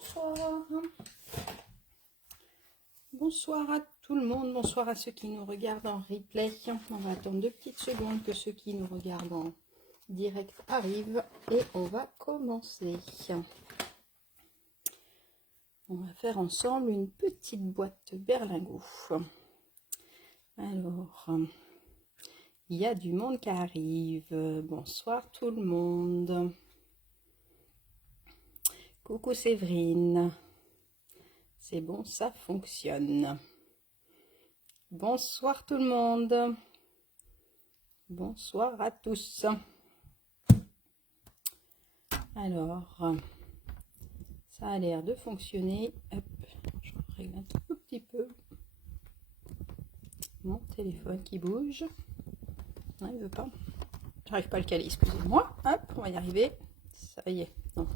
Bonsoir. Bonsoir à tout le monde, bonsoir à ceux qui nous regardent en replay. On va attendre 2 petites secondes que ceux qui nous regardent en direct arrivent et on va commencer. On va faire ensemble une petite boîte berlingot. Alors, il y a du monde qui arrive. Bonsoir tout le monde. Coucou Séverine. C'est bon, ça fonctionne. Bonsoir tout le monde. Bonsoir à tous. Alors, ça a l'air de fonctionner. Hop, je règle un tout petit peu mon téléphone qui bouge. Non, il veut pas. J'arrive pas à le caler, excusez-moi. Hop, on va y arriver. Ça y est. Non.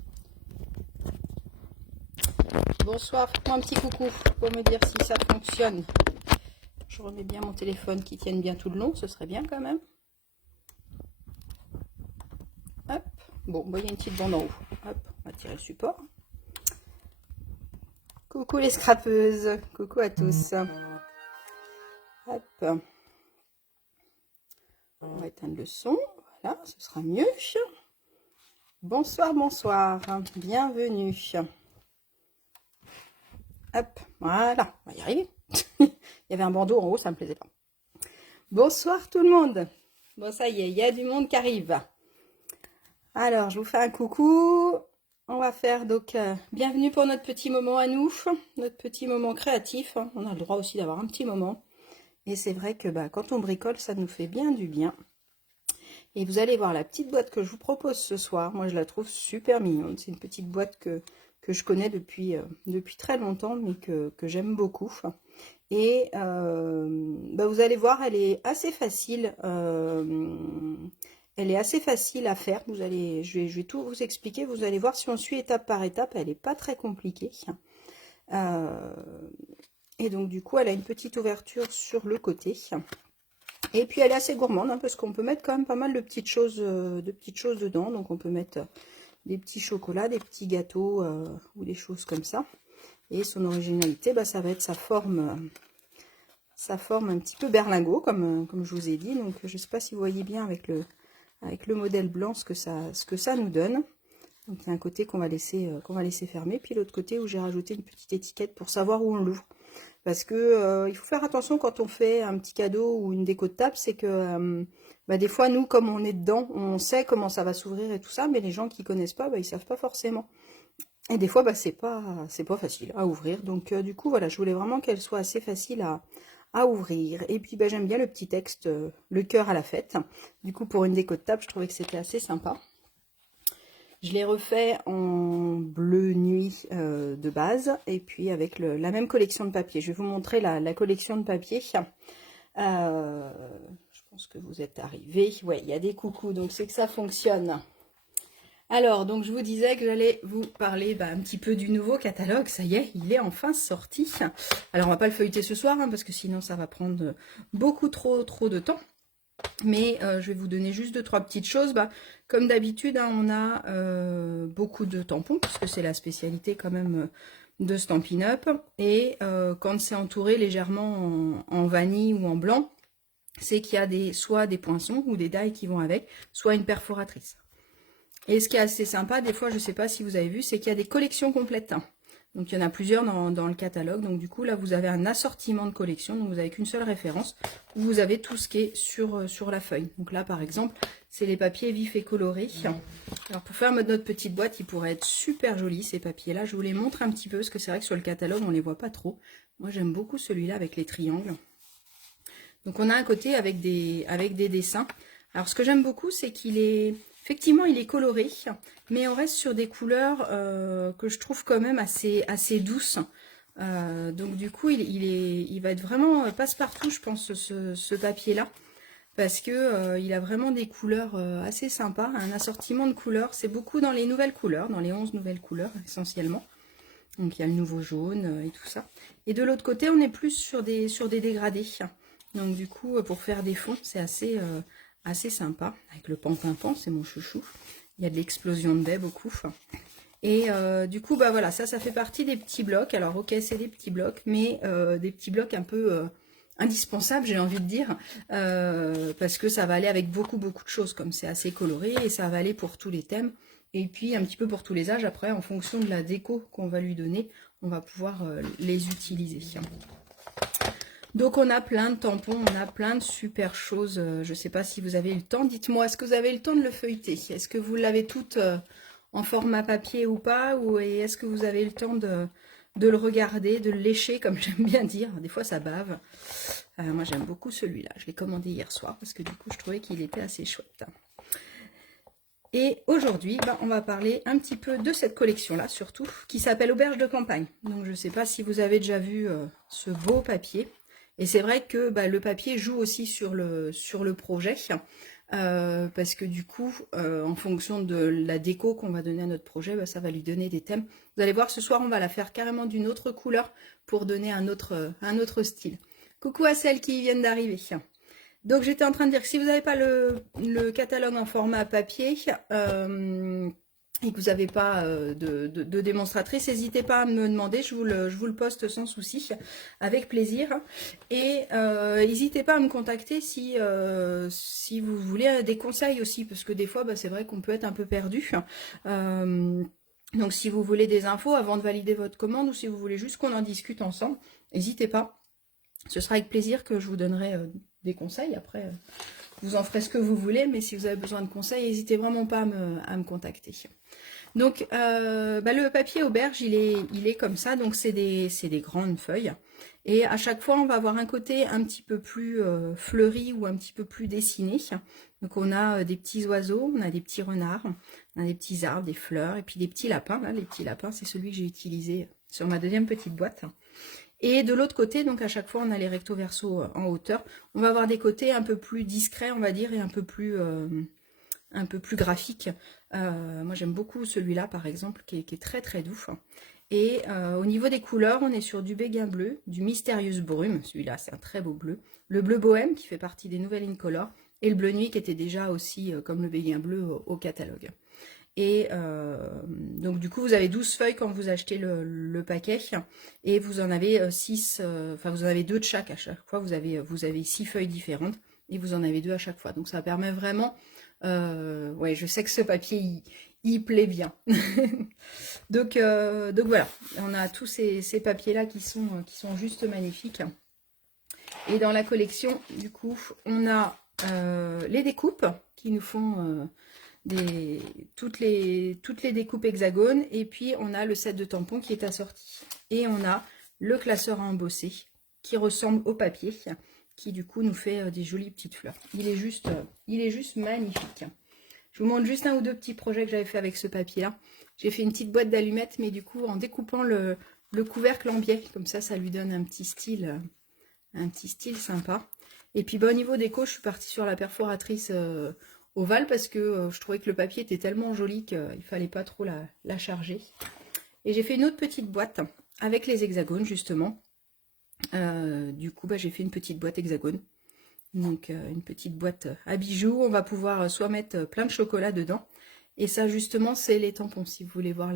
Bonsoir, faites-moi un petit coucou pour me dire si ça fonctionne. Je remets bien mon téléphone qui tienne bien tout le long, ce serait bien quand même. Hop, bon, il y a une petite bande en haut. Hop, on va tirer le support. Coucou les scrapeuses, coucou à tous. Hop, on va éteindre le son, voilà, ce sera mieux. Bonsoir, bonsoir, bienvenue. Hop, voilà, on va y arriver. Il y avait un bandeau en haut, ça me plaisait pas. Bonsoir tout le monde. Bon, ça y est, il y a du monde qui arrive. Alors, je vous fais un coucou. On va faire donc bienvenue pour notre petit moment à nous, notre petit moment créatif. On a le droit aussi d'avoir un petit moment. Et c'est vrai que quand on bricole, ça nous fait bien du bien. Et vous allez voir la petite boîte que je vous propose ce soir. Moi, je la trouve super mignonne. C'est une petite boîte que je connais depuis très longtemps, mais que j'aime beaucoup. Et vous allez voir, elle est assez facile. Elle est assez facile à faire. Je vais tout vous expliquer. Vous allez voir si on suit étape par étape. Elle n'est pas très compliquée. Et donc du coup, elle a une petite ouverture sur le côté. Et puis elle est assez gourmande parce qu'on peut mettre quand même pas mal de petites choses dedans. Donc on peut mettre des petits chocolats, des petits gâteaux ou des choses comme ça. Et son originalité, ça va être sa forme un petit peu berlingot, comme je vous ai dit. Donc je ne sais pas si vous voyez bien avec le modèle blanc ce que ça nous donne. Donc il y a un côté qu'on va laisser fermer, puis l'autre côté où j'ai rajouté une petite étiquette pour savoir où on l'ouvre. Parce que il faut faire attention quand on fait un petit cadeau ou une déco de table, c'est que des fois nous, comme on est dedans, on sait comment ça va s'ouvrir et tout ça, mais les gens qui connaissent pas, ils savent pas forcément. Et des fois, c'est pas facile à ouvrir. Donc du coup, voilà, je voulais vraiment qu'elle soit assez facile à ouvrir. Et puis j'aime bien le petit texte, le cœur à la fête. Du coup, pour une déco de table, je trouvais que c'était assez sympa. Je l'ai refait en bleu nuit de base, et puis avec la même collection de papier. Je vais vous montrer la collection de papier. Je pense que vous êtes arrivés. Ouais, il y a des coucous, donc c'est que ça fonctionne. Alors, donc je vous disais que j'allais vous parler un petit peu du nouveau catalogue. Ça y est, il est enfin sorti. Alors, on va pas le feuilleter ce soir, parce que sinon ça va prendre beaucoup trop de temps. Mais je vais vous donner juste 2-3 petites choses. Comme d'habitude, on a beaucoup de tampons, puisque c'est la spécialité quand même de Stampin' Up. Et quand c'est entouré légèrement en vanille ou en blanc, c'est qu'il y a soit des poinçons ou des die qui vont avec, soit une perforatrice. Et ce qui est assez sympa, des fois, je ne sais pas si vous avez vu, c'est qu'il y a des collections complètes. Donc il y en a plusieurs dans le catalogue. Donc du coup là vous avez un assortiment de collections. Donc vous n'avez qu'une seule référence où vous avez tout ce qui est sur la feuille. Donc là par exemple c'est les papiers vifs et colorés. Alors pour faire notre petite boîte, ils pourraient être super jolis ces papiers là. Je vous les montre un petit peu parce que c'est vrai que sur le catalogue on les voit pas trop. Moi j'aime beaucoup celui-là avec les triangles. Donc on a un côté avec des dessins. Alors ce que j'aime beaucoup c'est qu'il est... Effectivement, il est coloré, mais on reste sur des couleurs que je trouve quand même assez douces. Donc du coup, il va être vraiment passe-partout, je pense, ce papier-là. Parce que il a vraiment des couleurs assez sympas, un assortiment de couleurs. C'est beaucoup dans les nouvelles couleurs, dans les 11 nouvelles couleurs essentiellement. Donc il y a le nouveau jaune et tout ça. Et de l'autre côté, on est plus sur des dégradés. Donc du coup, pour faire des fonds, c'est assez sympa, avec le pan-pimpant, c'est mon chouchou. Il y a de l'explosion de dés beaucoup. Et du coup, bah voilà, ça fait partie des petits blocs. Alors, ok, c'est des petits blocs, mais des petits blocs un peu indispensables, j'ai envie de dire, parce que ça va aller avec beaucoup de choses, comme c'est assez coloré, et ça va aller pour tous les thèmes, et puis un petit peu pour tous les âges. Après, en fonction de la déco qu'on va lui donner, on va pouvoir les utiliser. Donc on a plein de tampons, on a plein de super choses. Je ne sais pas si vous avez eu le temps. Dites-moi, est-ce que vous avez le temps de le feuilleter? Est-ce que vous l'avez toutes en format papier ou pas? Ou est-ce que vous avez le temps de le regarder, de le lécher, comme j'aime bien dire? Des fois ça bave. Moi j'aime beaucoup celui-là. Je l'ai commandé hier soir parce que du coup je trouvais qu'il était assez chouette. Et aujourd'hui, on va parler un petit peu de cette collection-là, surtout, qui s'appelle Auberge de campagne. Donc je ne sais pas si vous avez déjà vu ce beau papier. Et c'est vrai que le papier joue aussi sur le projet, parce que du coup, en fonction de la déco qu'on va donner à notre projet, ça va lui donner des thèmes. Vous allez voir, ce soir, on va la faire carrément d'une autre couleur pour donner un autre style. Coucou à celles qui viennent d'arriver. Donc j'étais en train de dire que si vous n'avez pas le catalogue en format papier et que vous n'avez pas de démonstratrice, n'hésitez pas à me demander, je vous le poste sans souci, avec plaisir. Et n'hésitez pas à me contacter si vous voulez des conseils aussi, parce que des fois c'est vrai qu'on peut être un peu perdu. Donc si vous voulez des infos avant de valider votre commande, ou si vous voulez juste qu'on en discute ensemble, n'hésitez pas. Ce sera avec plaisir que je vous donnerai des conseils. Après, vous en ferez ce que vous voulez, mais si vous avez besoin de conseils, n'hésitez vraiment pas à me contacter. Donc, le papier auberge, il est comme ça. Donc, c'est des grandes feuilles. Et à chaque fois, on va avoir un côté un petit peu plus fleuri ou un petit peu plus dessiné. Donc, on a des petits oiseaux, on a des petits renards, on a des petits arbres, des fleurs, et puis des petits lapins. Là, les petits lapins, c'est celui que j'ai utilisé sur ma deuxième petite boîte. Et de l'autre côté, donc à chaque fois, on a les recto verso en hauteur. On va avoir des côtés un peu plus discrets, on va dire, et un peu plus graphiques. Moi, j'aime beaucoup celui-là, par exemple, qui est très très doux. Et au niveau des couleurs, on est sur du béguin bleu, du mystérieuse brume. Celui-là, c'est un très beau bleu. Le bleu bohème, qui fait partie des nouvelles Incolor. Et le bleu nuit, qui était déjà aussi, comme le béguin bleu, au catalogue. Et donc du coup vous avez 12 feuilles quand vous achetez le paquet, et vous en avez 6, enfin vous en avez 2 de chaque à chaque fois. Vous avez 6 feuilles différentes et vous en avez 2 à chaque fois. Donc ça permet vraiment, ouais, je sais que ce papier il plaît bien. donc voilà, on a tous ces papiers là qui sont juste magnifiques. Et dans la collection du coup on a les découpes qui nous font toutes les découpes hexagones, et puis on a le set de tampons qui est assorti, et on a le classeur à embosser qui ressemble au papier, qui du coup nous fait des jolies petites fleurs. Il est juste magnifique. Je vous montre juste un ou deux petits projets que j'avais fait avec ce papier là. J'ai fait une petite boîte d'allumettes, mais du coup en découpant le couvercle en biais, comme ça lui donne un petit style sympa. Et puis au niveau déco, je suis partie sur la perforatrice ovale, parce que je trouvais que le papier était tellement joli qu'il fallait pas trop la charger. Et j'ai fait une autre petite boîte avec les hexagones justement. Du coup j'ai fait une petite boîte hexagone. Donc une petite boîte à bijoux. On va pouvoir soit mettre plein de chocolat dedans. Et ça justement c'est les tampons, si vous voulez voir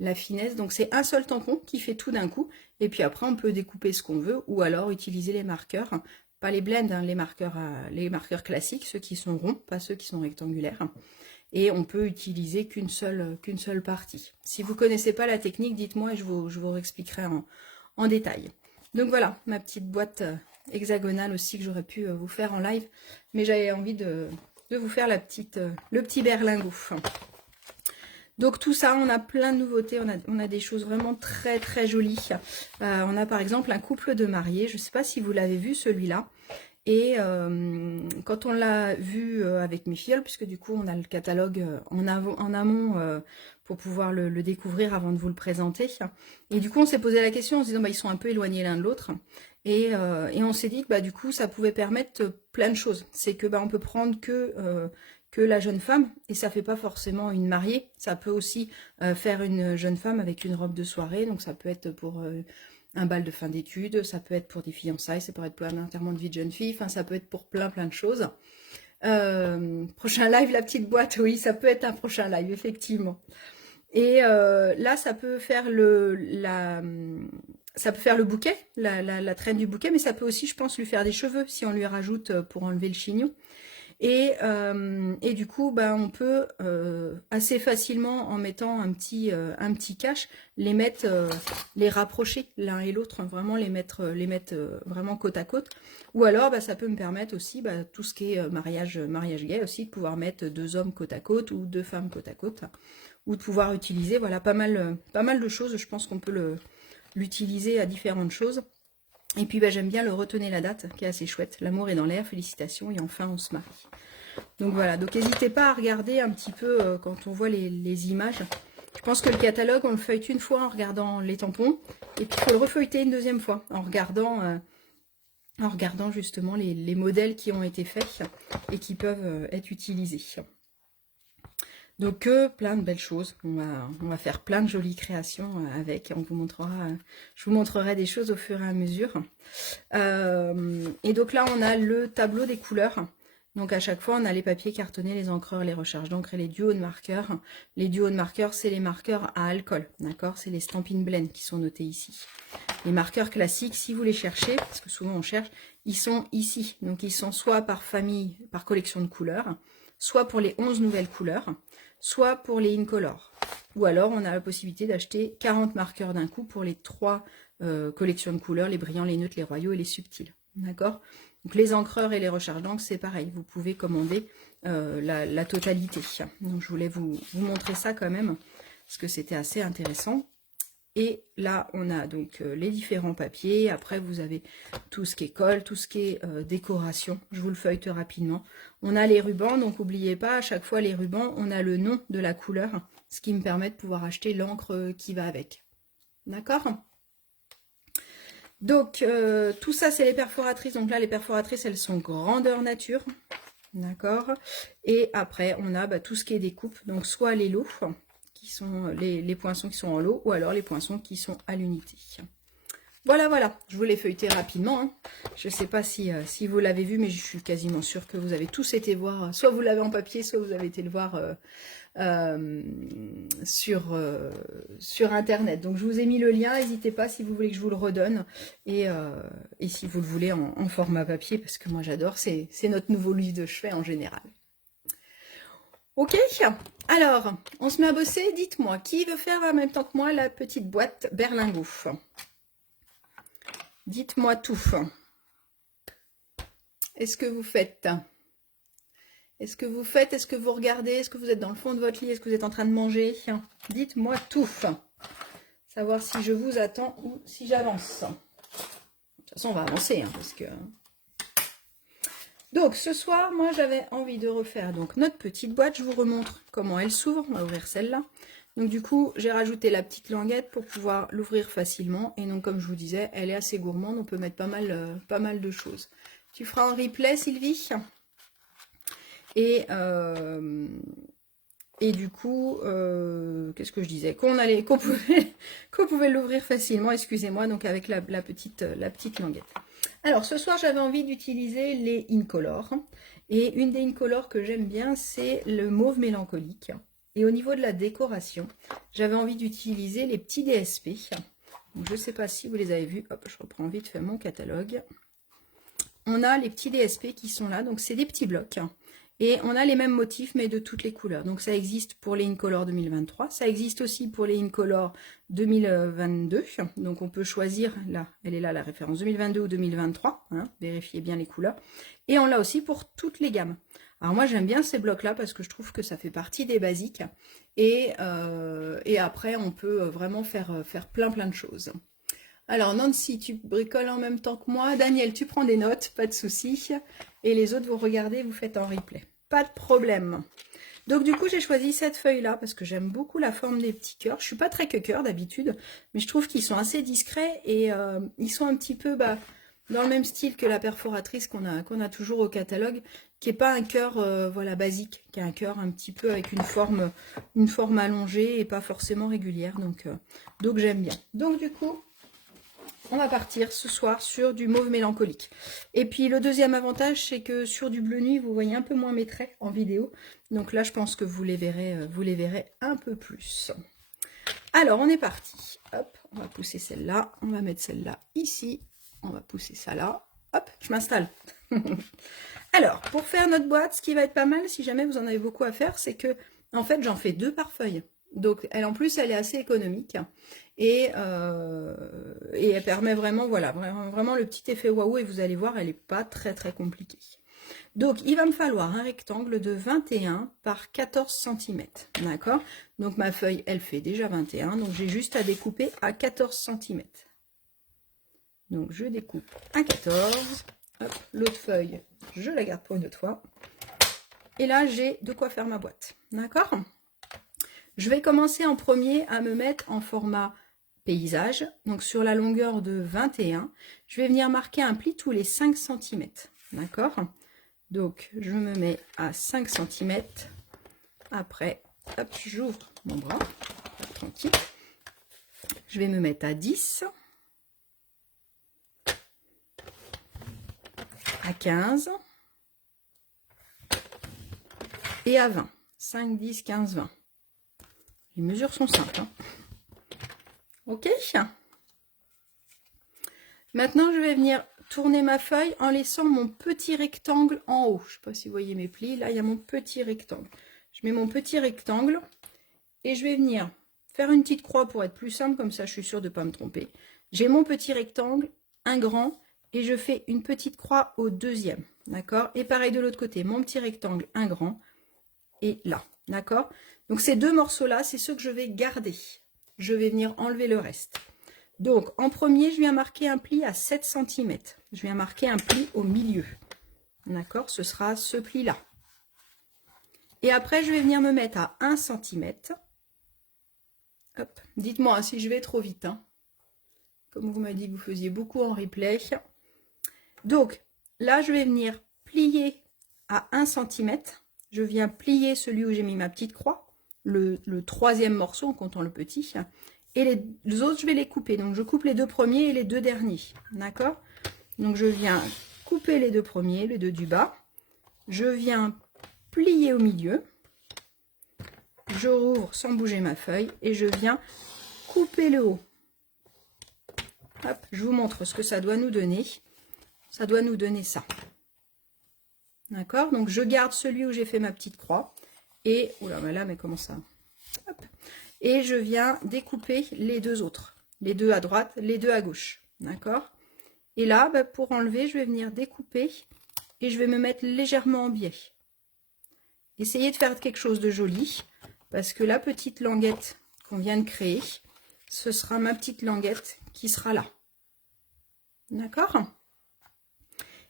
la finesse. Donc c'est un seul tampon qui fait tout d'un coup. Et puis après on peut découper ce qu'on veut, ou alors utiliser les marqueurs. Pas les blends, hein, les marqueurs classiques, ceux qui sont ronds, pas ceux qui sont rectangulaires. Et on peut utiliser qu'une seule partie. Si vous ne connaissez pas la technique, dites-moi et je vous réexpliquerai en détail. Donc voilà, ma petite boîte hexagonale aussi que j'aurais pu vous faire en live. Mais j'avais envie de vous faire le petit berlingot. Donc tout ça, on a plein de nouveautés, on a des choses vraiment très très jolies. On a par exemple un couple de mariés, je ne sais pas si vous l'avez vu celui-là. Et quand on l'a vu avec mes filles, puisque du coup on a le catalogue en amont pour pouvoir le découvrir avant de vous le présenter. Et du coup on s'est posé la question en se disant ils sont un peu éloignés l'un de l'autre. Et on s'est dit que du coup ça pouvait permettre plein de choses. C'est que on peut prendre que la jeune femme, et ça fait pas forcément une mariée, ça peut aussi faire une jeune femme avec une robe de soirée, donc ça peut être pour un bal de fin d'études, ça peut être pour des fiançailles, ça peut être pour un enterrement de vie de jeune fille, enfin ça peut être pour plein de choses. Prochain live, la petite boîte, oui, ça peut être un prochain live, effectivement. Et là, ça peut faire ça peut faire le bouquet, la traîne du bouquet, mais ça peut aussi, je pense, lui faire des cheveux si on lui rajoute pour enlever le chignon. Et du coup, bah, on peut assez facilement, en mettant un petit cache, les mettre, les rapprocher l'un et l'autre, hein, vraiment les mettre vraiment côte à côte. Ou alors, bah, ça peut me permettre aussi, bah, tout ce qui est mariage gay aussi, de pouvoir mettre 2 hommes côte à côte ou 2 femmes côte à côte, ou de pouvoir utiliser, voilà, pas mal de choses. Je pense qu'on peut l'utiliser à différentes choses. Et puis bah, j'aime bien le retenez la date, qui est assez chouette. L'amour est dans l'air, félicitations, et enfin on se marie. Donc voilà, donc n'hésitez pas à regarder un petit peu quand on voit les images. Je pense que le catalogue, on le feuillete une fois en regardant les tampons, et puis il faut le refeuilleter une deuxième fois, en regardant justement les modèles qui ont été faits et qui peuvent être utilisés. Donc plein de belles choses, on va faire plein de jolies créations avec, je vous montrerai des choses au fur et à mesure. Et donc là on a le tableau des couleurs, donc à chaque fois on a les papiers cartonnés, les encreurs, les recharges d'encre et les duos de marqueurs. Les duos de marqueurs, c'est les marqueurs à alcool, d'accord, c'est les Stampin' Blend qui sont notés ici. Les marqueurs classiques, si vous les cherchez, parce que souvent on cherche, ils sont ici, donc ils sont soit par famille, par collection de couleurs, soit pour les 11 nouvelles couleurs, soit pour les Incolor. Ou alors, on a la possibilité d'acheter 40 marqueurs d'un coup pour les 3 collections de couleurs, les brillants, les neutres, les royaux et les subtils. D'accord? Donc, les encreurs et les recharges d'encre, c'est pareil. Vous pouvez commander la totalité. Donc, je voulais vous montrer ça quand même, parce que c'était assez intéressant. Et là, on a donc les différents papiers. Après, vous avez tout ce qui est colle, tout ce qui est décoration. Je vous le feuillete rapidement. On a les rubans, donc n'oubliez pas, à chaque fois les rubans, on a le nom de la couleur, ce qui me permet de pouvoir acheter l'encre qui va avec. D'accord? Donc, tout ça, c'est les perforatrices. Donc là, les perforatrices, elles sont grandeur nature. D'accord? Et après, on a tout ce qui est découpe. Donc, soit les lots, qui sont les poinçons qui sont en lot, ou alors les poinçons qui sont à l'unité. Voilà, voilà, je vous l'ai feuilleté rapidement. Hein. Je ne sais pas si vous l'avez vu, mais je suis quasiment sûre que vous avez tous été voir, soit vous l'avez en papier, soit vous avez été le voir sur Internet. Donc, je vous ai mis le lien, n'hésitez pas si vous voulez que je vous le redonne. Et si vous le voulez en format papier, parce que moi j'adore, c'est notre nouveau livre de chevet en général. Ok, alors, on se met à bosser. Dites-moi, qui veut faire en même temps que moi la petite boîte berlingot? Dites-moi tout. Est-ce que vous faites? Est-ce que vous faites? Est-ce que vous regardez? Est-ce que vous êtes dans le fond de votre lit? Est-ce que vous êtes en train de manger? Dites-moi tout. Savoir si je vous attends ou si j'avance. De toute façon, on va avancer, hein, parce que... Donc, ce soir, moi, j'avais envie de refaire donc notre petite boîte. Je vous remontre comment elle s'ouvre. On va ouvrir celle-là. Donc, du coup, j'ai rajouté la petite languette pour pouvoir l'ouvrir facilement. Et donc, comme je vous disais, elle est assez gourmande. On peut mettre pas mal de choses. Tu feras un replay, Sylvie? Et du coup, qu'est-ce que je disais? Qu'on pouvait l'ouvrir facilement, excusez-moi, donc avec la petite languette. Alors, ce soir, j'avais envie d'utiliser les Incolor. Et une des Incolor que j'aime bien, c'est le mauve mélancolique. Et au niveau de la décoration, j'avais envie d'utiliser les petits DSP. Donc, je ne sais pas si vous les avez vus. Hop, je reprends vite fait mon catalogue. On a les petits DSP qui sont là. Donc, c'est des petits blocs. Et on a les mêmes motifs, mais de toutes les couleurs. Donc, ça existe pour les Incolor 2023. Ça existe aussi pour les Incolor 2022. Donc, on peut choisir, là, elle est là, la référence 2022 ou 2023. Hein, vérifiez bien les couleurs. Et on l'a aussi pour toutes les gammes. Alors, moi, j'aime bien ces blocs-là parce que je trouve que ça fait partie des basiques. Et après, on peut vraiment faire plein de choses. Alors, Nancy, tu bricoles en même temps que moi. Daniel, tu prends des notes, pas de souci. Et les autres, vous regardez, vous faites en replay. Pas de problème. Donc, du coup, j'ai choisi cette feuille-là parce que j'aime beaucoup la forme des petits cœurs. Je suis pas très cœur d'habitude, mais je trouve qu'ils sont assez discrets et ils sont un petit peu dans le même style que la perforatrice qu'on a toujours au catalogue, qui n'est pas un cœur voilà, basique, qui est un cœur un petit peu avec une forme allongée et pas forcément régulière. Donc j'aime bien. Donc, du coup... on va partir ce soir sur du mauve mélancolique. Et puis le deuxième avantage, c'est que sur du bleu nuit, vous voyez un peu moins mes traits en vidéo. Donc là, je pense que vous les verrez un peu plus. Alors, on est parti. Hop, on va pousser celle-là. On va mettre celle-là ici. On va pousser ça là. Hop, je m'installe. Alors, pour faire notre boîte, ce qui va être pas mal, si jamais vous en avez beaucoup à faire, c'est que, en fait, j'en fais 2 par feuille. Donc, elle, en plus, elle est assez économique. Et elle permet vraiment, voilà, vraiment le petit effet waouh. Et vous allez voir, elle n'est pas très, très compliquée. Donc, il va me falloir un rectangle de 21 par 14 cm. D'accord? Donc, ma feuille, elle fait déjà 21. Donc, j'ai juste à découper à 14 cm. Donc, je découpe à 14. L'autre feuille, je la garde pour une autre fois. Et là, j'ai de quoi faire ma boîte. D'accord? Je vais commencer en premier à me mettre en format paysage. Donc, sur la longueur de 21, je vais venir marquer un pli tous les 5 cm. D'accord? Donc, je me mets à 5 cm. Après, hop, j'ouvre mon bras. Tranquille. Je vais me mettre à 10. À 15. Et à 20. 5, 10, 15, 20. Les mesures sont simples. Hein. Ok. Maintenant, je vais venir tourner ma feuille en laissant mon petit rectangle en haut. Je ne sais pas si vous voyez mes plis. Là, il y a mon petit rectangle. Je mets mon petit rectangle et je vais venir faire une petite croix pour être plus simple. Comme ça, je suis sûre de ne pas me tromper. J'ai mon petit rectangle, un grand, et je fais une petite croix au deuxième. D'accord? Et pareil de l'autre côté. Mon petit rectangle, un grand, et là. D'accord? Donc, ces 2 morceaux-là, c'est ceux que je vais garder. Je vais venir enlever le reste. Donc, en premier, je viens marquer un pli à 7 cm. Je viens marquer un pli au milieu. D'accord? Ce sera ce pli-là. Et après, je vais venir me mettre à 1 cm. Hop. Dites-moi si je vais trop vite. Hein. Comme vous m'avez dit que vous faisiez beaucoup en replay. Donc, là, je vais venir plier à 1 cm. Je viens plier celui où j'ai mis ma petite croix. Le 3e morceau en comptant le petit. Et les autres, je vais les couper. Donc, je coupe les 2 premiers et les 2 derniers. D'accord? Donc, je viens couper les 2 premiers, les 2 du bas. Je viens plier au milieu. Je rouvre sans bouger ma feuille. Et je viens couper le haut. Hop, je vous montre ce que ça doit nous donner. Ça doit nous donner ça. D'accord? Donc, je garde celui où j'ai fait ma petite croix. Et, oula, là, mais comment ça? Hop. Et je viens découper les 2 autres. Les 2 à droite, les 2 à gauche. D'accord? Et là, pour enlever, je vais venir découper et je vais me mettre légèrement en biais. Essayez de faire quelque chose de joli parce que la petite languette qu'on vient de créer, ce sera ma petite languette qui sera là. D'accord?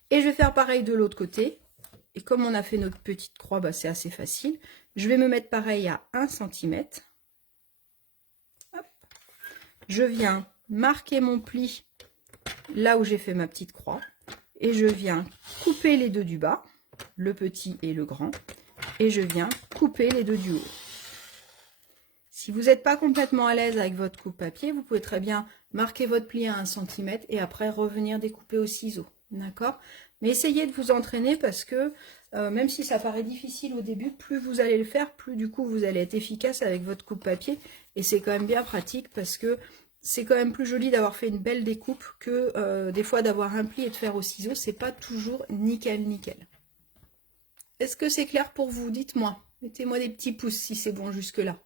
Et je vais faire pareil de l'autre côté. Et comme on a fait notre petite croix, c'est assez facile. Je vais me mettre pareil à 1 cm. Je viens marquer mon pli là où j'ai fait ma petite croix. Et je viens couper les 2 du bas, le petit et le grand. Et je viens couper les 2 du haut. Si vous n'êtes pas complètement à l'aise avec votre coupe-papier, vous pouvez très bien marquer votre pli à 1 cm et après revenir découper au ciseau. D'accord? Mais essayez de vous entraîner parce que même si ça paraît difficile au début, plus vous allez le faire, plus du coup vous allez être efficace avec votre coupe-papier. Et c'est quand même bien pratique parce que c'est quand même plus joli d'avoir fait une belle découpe que des fois d'avoir un pli et de faire au ciseau. C'est pas toujours nickel, nickel. Est-ce que c'est clair pour vous? Dites-moi. Mettez-moi des petits pouces si c'est bon jusque-là.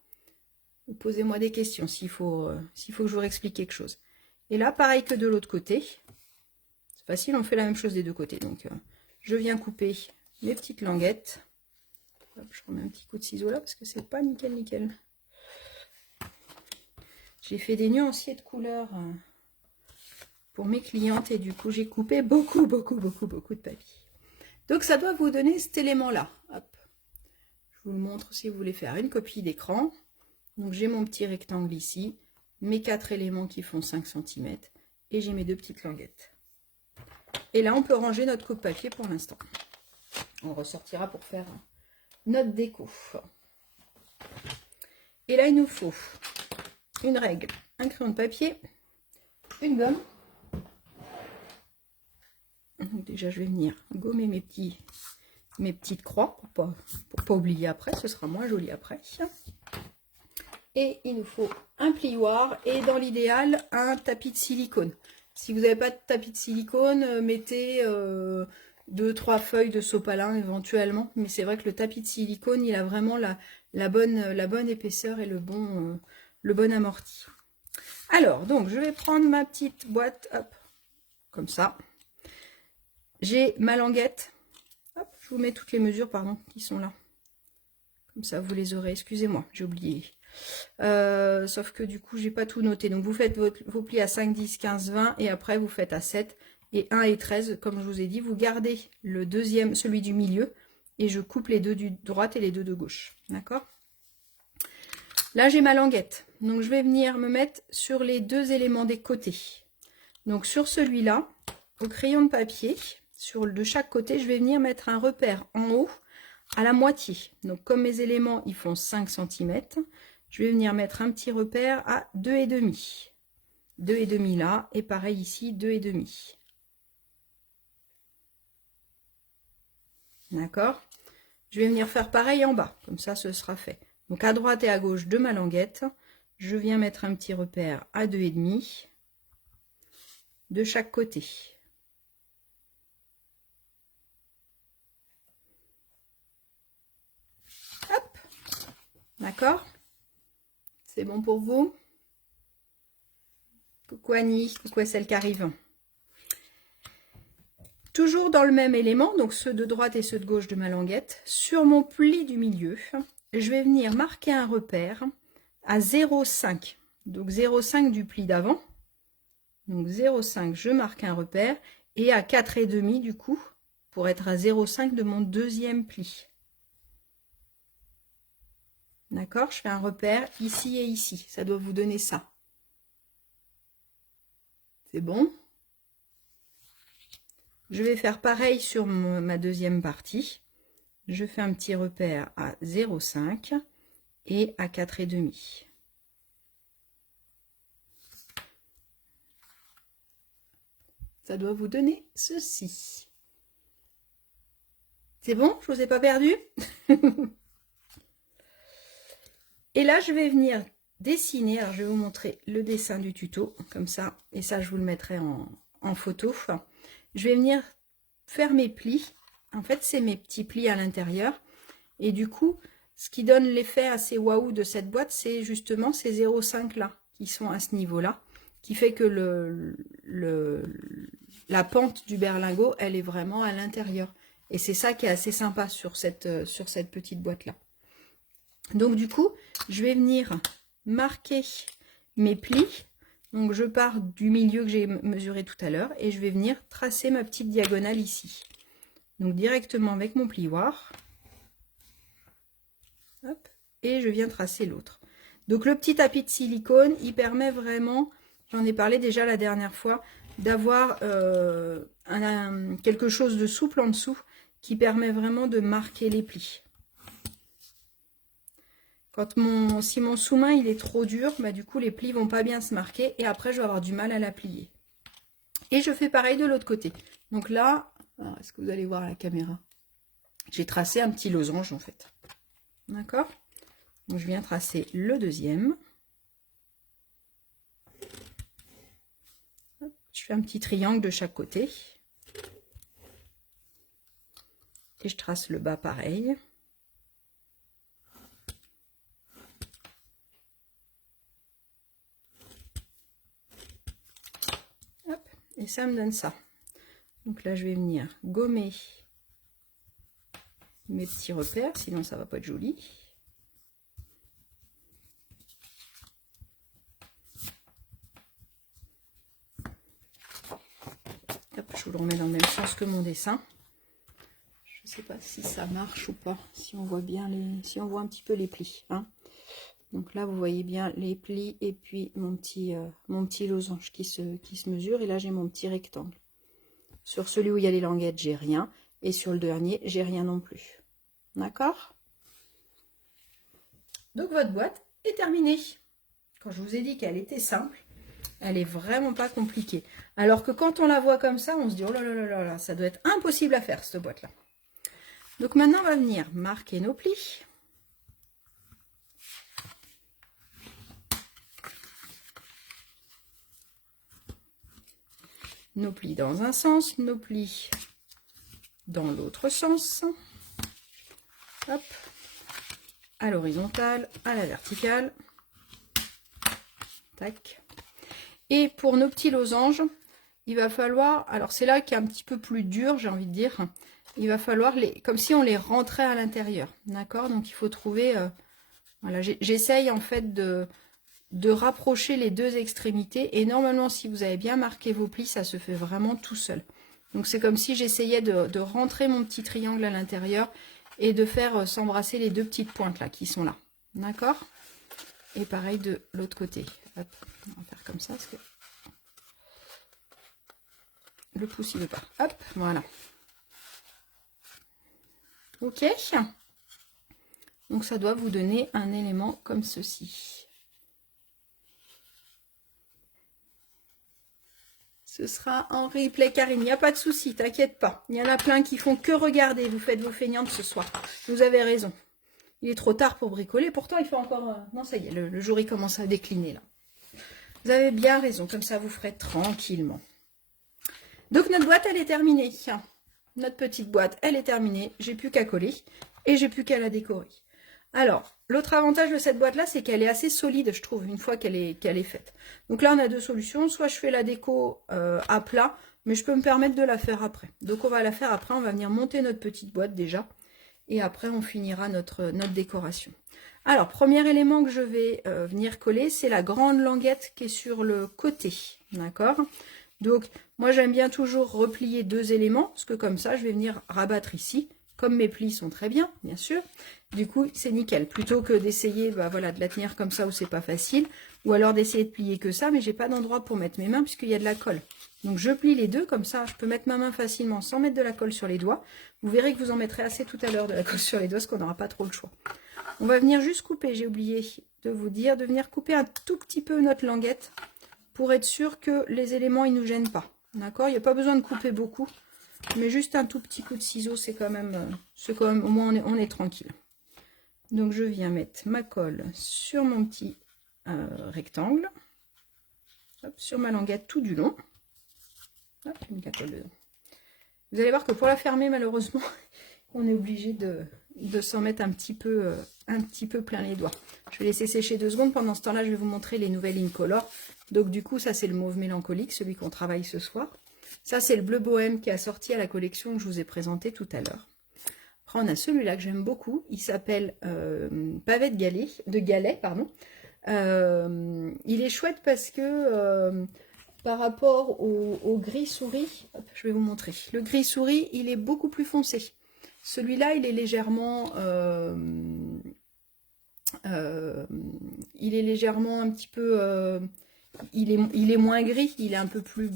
Posez-moi des questions s'il faut que je vous explique quelque chose. Et là, pareil que de l'autre côté. C'est facile, on fait la même chose des 2 côtés. Donc, je viens couper mes petites languettes. Hop, je remets un petit coup de ciseau là parce que c'est pas nickel, nickel. J'ai fait des nuanciers de couleurs pour mes clientes et du coup, j'ai coupé beaucoup de papier. Donc, ça doit vous donner cet élément-là. Hop. Je vous le montre si vous voulez faire une copie d'écran. Donc, j'ai mon petit rectangle ici, mes 4 éléments qui font 5 cm et j'ai mes 2 petites languettes. Et là, on peut ranger notre coupe-papier pour l'instant. On ressortira pour faire notre déco. Et là, il nous faut une règle, un crayon de papier, une gomme. Donc déjà, je vais venir gommer mes petites croix pour pas oublier après. Ce sera moins joli après. Et il nous faut un plioir et dans l'idéal, un tapis de silicone. Si vous n'avez pas de tapis de silicone, mettez 2-3 feuilles de sopalin éventuellement. Mais c'est vrai que le tapis de silicone, il a vraiment la bonne épaisseur et le bon amorti. Alors, donc, je vais prendre ma petite boîte, hop, comme ça. J'ai ma languette. Hop, je vous mets toutes les mesures, pardon, qui sont là. Comme ça, vous les aurez. Excusez-moi, j'ai oublié. Sauf que du coup, j'ai pas tout noté. Donc, vous faites vos plis à 5, 10, 15, 20. Et après, vous faites à 7 et 1 et 13. Comme je vous ai dit, vous gardez le deuxième, celui du milieu. Et je coupe les deux de droite et les deux de gauche. D'accord? Là, j'ai ma languette. Donc, je vais venir me mettre sur les deux éléments des côtés. Donc, sur celui-là, au crayon de papier, de chaque côté, je vais venir mettre un repère en haut à la moitié. Donc, comme mes éléments, ils font 5 cm, je vais venir mettre un petit repère à 2,5. 2,5 là, et pareil ici, 2,5. D'accord? Je vais venir faire pareil en bas, comme ça, ce sera fait. Donc, à droite et à gauche de ma languette, je viens mettre un petit repère à 2,5 de chaque côté. Hop, d'accord? C'est bon pour vous? Coucou Annie, coucou à celle qui arrive. Toujours dans le même élément, donc ceux de droite et ceux de gauche de ma languette, sur mon pli du milieu, je vais venir marquer un repère à 0,5. Donc 0,5 du pli d'avant. Donc 0,5, je marque un repère. Et à 4,5 du coup, pour être à 0,5 de mon deuxième pli. D'accord? Je fais un repère ici et ici. Ça doit vous donner ça. C'est bon? Je vais faire pareil sur ma deuxième partie. Je fais un petit repère à 0,5 et à 4,5. Ça doit vous donner ceci. C'est bon? Je vous ai pas perdu? Et là, je vais venir dessiner. Alors, je vais vous montrer le dessin du tuto, comme ça. Et ça, je vous le mettrai en photo. Je vais venir faire mes plis. En fait, c'est mes petits plis à l'intérieur. Et du coup, ce qui donne l'effet assez waouh de cette boîte, c'est justement ces 0,5 là, qui sont à ce niveau-là, qui fait que la pente du berlingot, elle est vraiment à l'intérieur. Et c'est ça qui est assez sympa sur cette petite boîte-là. Donc du coup, je vais venir marquer mes plis. Donc je pars du milieu que j'ai mesuré tout à l'heure et je vais venir tracer ma petite diagonale ici. Donc directement avec mon plioir. Hop, et je viens tracer l'autre. Donc le petit tapis de silicone, il permet vraiment, j'en ai parlé déjà la dernière fois, d'avoir quelque chose de souple en dessous qui permet vraiment de marquer les plis. Si mon sous-main il est trop dur, bah, du coup les plis vont pas bien se marquer et après je vais avoir du mal à la plier. Et je fais pareil de l'autre côté. Donc là, est-ce que vous allez voir la caméra? J'ai tracé un petit losange en fait. D'accord? Donc je viens tracer le deuxième. Je fais un petit triangle de chaque côté. Et je trace le bas pareil. Hop, et ça me donne ça. Donc là, je vais venir gommer mes petits repères, sinon ça va pas être joli. Hop, je vous le remets dans le même sens que mon dessin. Je ne sais pas si ça marche ou pas, si on voit bien si on voit un petit peu les plis. Hein. Donc là, vous voyez bien les plis et puis mon petit losange qui se mesure. Et là, j'ai mon petit rectangle. Sur celui où il y a les languettes, j'ai rien. Et sur le dernier, j'ai rien non plus. D'accord? Donc votre boîte est terminée. Quand je vous ai dit qu'elle était simple, elle est vraiment pas compliquée. Alors que quand on la voit comme ça, on se dit oh là là là là, ça doit être impossible à faire cette boîte-là. Donc maintenant, on va venir marquer nos plis. nos plis dans un sens, nos plis dans l'autre sens. Hop, à l'horizontale, à la verticale. Tac. Et pour nos petits losanges, il va falloir, alors c'est là qui est un petit peu plus dur, j'ai envie de dire, il va falloir comme si on les rentrait à l'intérieur, d'accord? Donc il faut trouver, voilà, j'essaye en fait de rapprocher les deux extrémités, et normalement si vous avez bien marqué vos plis, ça se fait vraiment tout seul. Donc c'est comme si j'essayais de rentrer mon petit triangle à l'intérieur et de faire s'embrasser les deux petites pointes là qui sont là, d'accord? Et pareil de l'autre côté. Hop, on va faire comme ça parce que le pouce il veut pas. Hop, voilà. Ok. Donc ça doit vous donner un élément comme ceci. Ce sera en replay, Karine, il n'y a pas de souci, t'inquiète pas. Il y en a plein qui font que regarder, vous faites vos feignantes ce soir. Vous avez raison. Il est trop tard pour bricoler, pourtant il faut encore... Non, ça y est, le jour il commence à décliner là. Vous avez bien raison, comme ça vous ferez tranquillement. Donc notre boîte, elle est terminée. Notre petite boîte, elle est terminée. J'ai plus qu'à coller et j'ai plus qu'à la décorer. Alors, l'autre avantage de cette boîte-là, c'est qu'elle est assez solide, je trouve, une fois qu'elle est faite. Donc là, on a deux solutions. Soit je fais la déco à plat, mais je peux me permettre de la faire après. Donc on va la faire après, on va venir monter notre petite boîte déjà. Et après, on finira notre décoration. Alors, premier élément que je vais venir coller, c'est la grande languette qui est sur le côté. D'accord? Donc, moi, j'aime bien toujours replier deux éléments, parce que comme ça, je vais venir rabattre ici. Comme mes plis sont très bien, bien sûr. Du coup, c'est nickel. Plutôt que d'essayer voilà, de la tenir comme ça où c'est pas facile, ou alors d'essayer de plier que ça, mais j'ai pas d'endroit pour mettre mes mains puisqu'il y a de la colle. Donc, je plie les deux, comme ça, je peux mettre ma main facilement sans mettre de la colle sur les doigts. Vous verrez que vous en mettrez assez tout à l'heure de la colle sur les doigts, parce qu'on n'aura pas trop le choix. On va venir juste couper, j'ai oublié de vous dire, de venir couper un tout petit peu notre languette pour être sûr que les éléments, ils ne nous gênent pas. D'accord? Il n'y a pas besoin de couper beaucoup. Mais juste un tout petit coup de ciseau, c'est quand même, au moins on est tranquille. Donc je viens mettre ma colle sur mon petit rectangle, hop, sur ma languette tout du long. Hop, j'ai mis la colle dedans. Vous allez voir que pour la fermer, malheureusement, on est obligé de s'en mettre un petit peu plein les doigts. Je vais laisser sécher 2 secondes. Pendant ce temps-là, je vais vous montrer les nouvelles Incolor. Donc du coup, ça c'est le mauve mélancolique, celui qu'on travaille ce soir. Ça, c'est le bleu bohème qui a sorti à la collection que je vous ai présenté tout à l'heure. Après, on a celui-là que j'aime beaucoup. Il s'appelle Pavé de Galet. Pardon. Il est chouette parce que par rapport au gris souris, hop, je vais vous montrer. Le gris souris, il est beaucoup plus foncé. Celui-là, il est légèrement... un petit peu... il est moins gris, il est un peu plus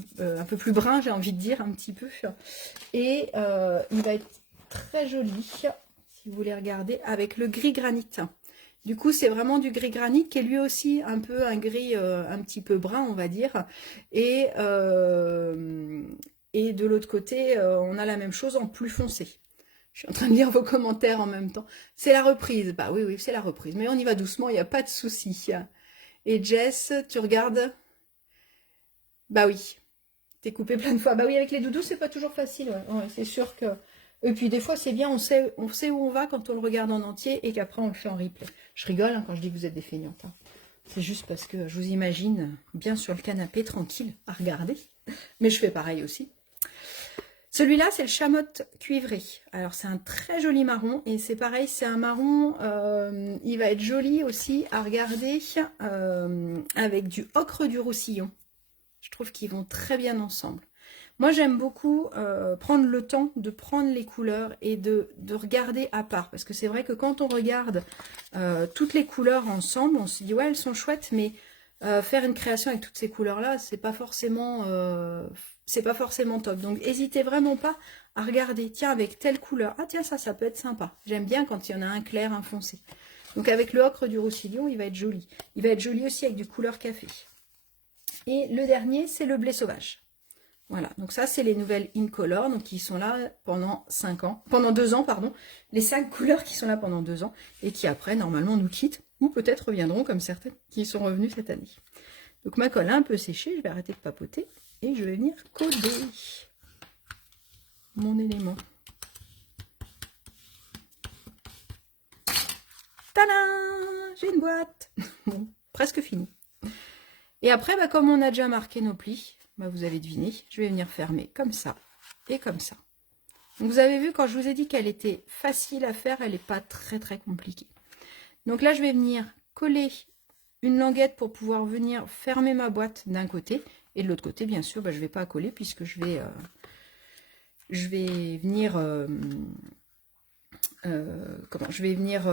brun, j'ai envie de dire, un petit peu. Et il va être très joli, si vous voulez regarder, avec le gris granit. Du coup, c'est vraiment du gris granit qui est lui aussi un peu un gris un petit peu brun, on va dire. Et de l'autre côté, on a la même chose en plus foncé. Je suis en train de lire vos commentaires en même temps. C'est la reprise. Bah oui, oui, c'est la reprise. Mais on y va doucement, il n'y a pas de souci. Et Jess, tu regardes? Bah oui. T'es coupé plein de fois. Bah oui, avec les doudous, c'est pas toujours facile. Ouais. Ouais, c'est sûr que... Et puis des fois, c'est bien, on sait où on va quand on le regarde en entier et qu'après, on le fait en replay. Je rigole hein, quand je dis que vous êtes des feignantes. Hein. C'est juste parce que je vous imagine bien sur le canapé, tranquille, à regarder. Mais je fais pareil aussi. Celui-là, c'est le chamotte cuivré. Alors, c'est un très joli marron. Et c'est pareil, c'est un marron, il va être joli aussi à regarder avec du ocre du Roussillon. Je trouve qu'ils vont très bien ensemble. Moi, j'aime beaucoup prendre le temps de prendre les couleurs et de regarder à part. Parce que c'est vrai que quand on regarde toutes les couleurs ensemble, on se dit, ouais, elles sont chouettes, mais faire une création avec toutes ces couleurs-là, c'est pas forcément top. Donc, n'hésitez vraiment pas à regarder. Tiens, avec telle couleur. Ah, tiens, ça peut être sympa. J'aime bien quand il y en a un clair, un foncé. Donc, avec le ocre du Roussillon, il va être joli. Il va être joli aussi avec du couleur café. Et le dernier, c'est le blé sauvage. Voilà. Donc, ça, c'est les nouvelles Incolor. Donc, qui sont là pendant 2 ans, pardon. Les 5 couleurs qui sont là pendant 2 ans. Et qui, après, normalement, nous quittent. Ou peut-être reviendront, comme certaines qui sont revenues cette année. Donc, ma colle a un peu séché. Je vais arrêter de papoter. et je vais venir coller mon élément. Tadam! J'ai une boîte. Bon, presque fini. Et après, bah, comme on a déjà marqué nos plis, bah, vous avez deviné, je vais venir fermer comme ça et comme ça. Donc vous avez vu, quand je vous ai dit qu'elle était facile à faire, elle n'est pas très compliquée. Donc là, je vais venir coller une languette pour pouvoir venir fermer ma boîte d'un côté. Et de l'autre côté, bien sûr, bah, je ne vais pas coller puisque je vais venir... je vais venir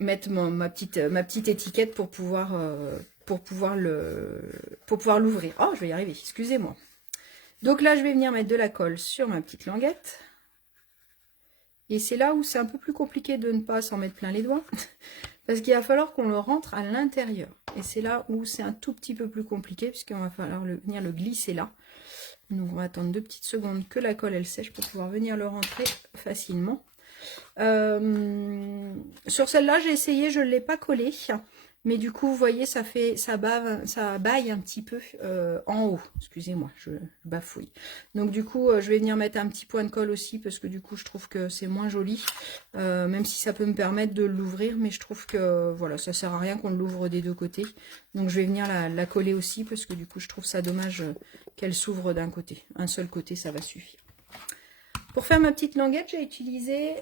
mettre ma petite étiquette pour pouvoir l'ouvrir. Oh, je vais y arriver, excusez-moi. Donc là, je vais venir mettre de la colle sur ma petite languette. Et c'est là où c'est un peu plus compliqué de ne pas s'en mettre plein les doigts. Parce qu'il va falloir qu'on le rentre à l'intérieur. Et c'est là où c'est un tout petit peu plus compliqué, puisqu'il va falloir venir le glisser là. Donc on va attendre 2 petites secondes que la colle elle sèche pour pouvoir venir le rentrer facilement. Sur celle-là, j'ai essayé, je ne l'ai pas collée. Mais du coup, vous voyez, ça baille un petit peu en haut. Excusez-moi, je bafouille. Donc du coup, je vais venir mettre un petit point de colle aussi, parce que du coup, je trouve que c'est moins joli. Même si ça peut me permettre de l'ouvrir, mais je trouve que voilà, ça sert à rien qu'on l'ouvre des deux côtés. Donc je vais venir la coller aussi, parce que du coup, je trouve ça dommage qu'elle s'ouvre d'un côté. Un seul côté, ça va suffire. Pour faire ma petite languette, j'ai utilisé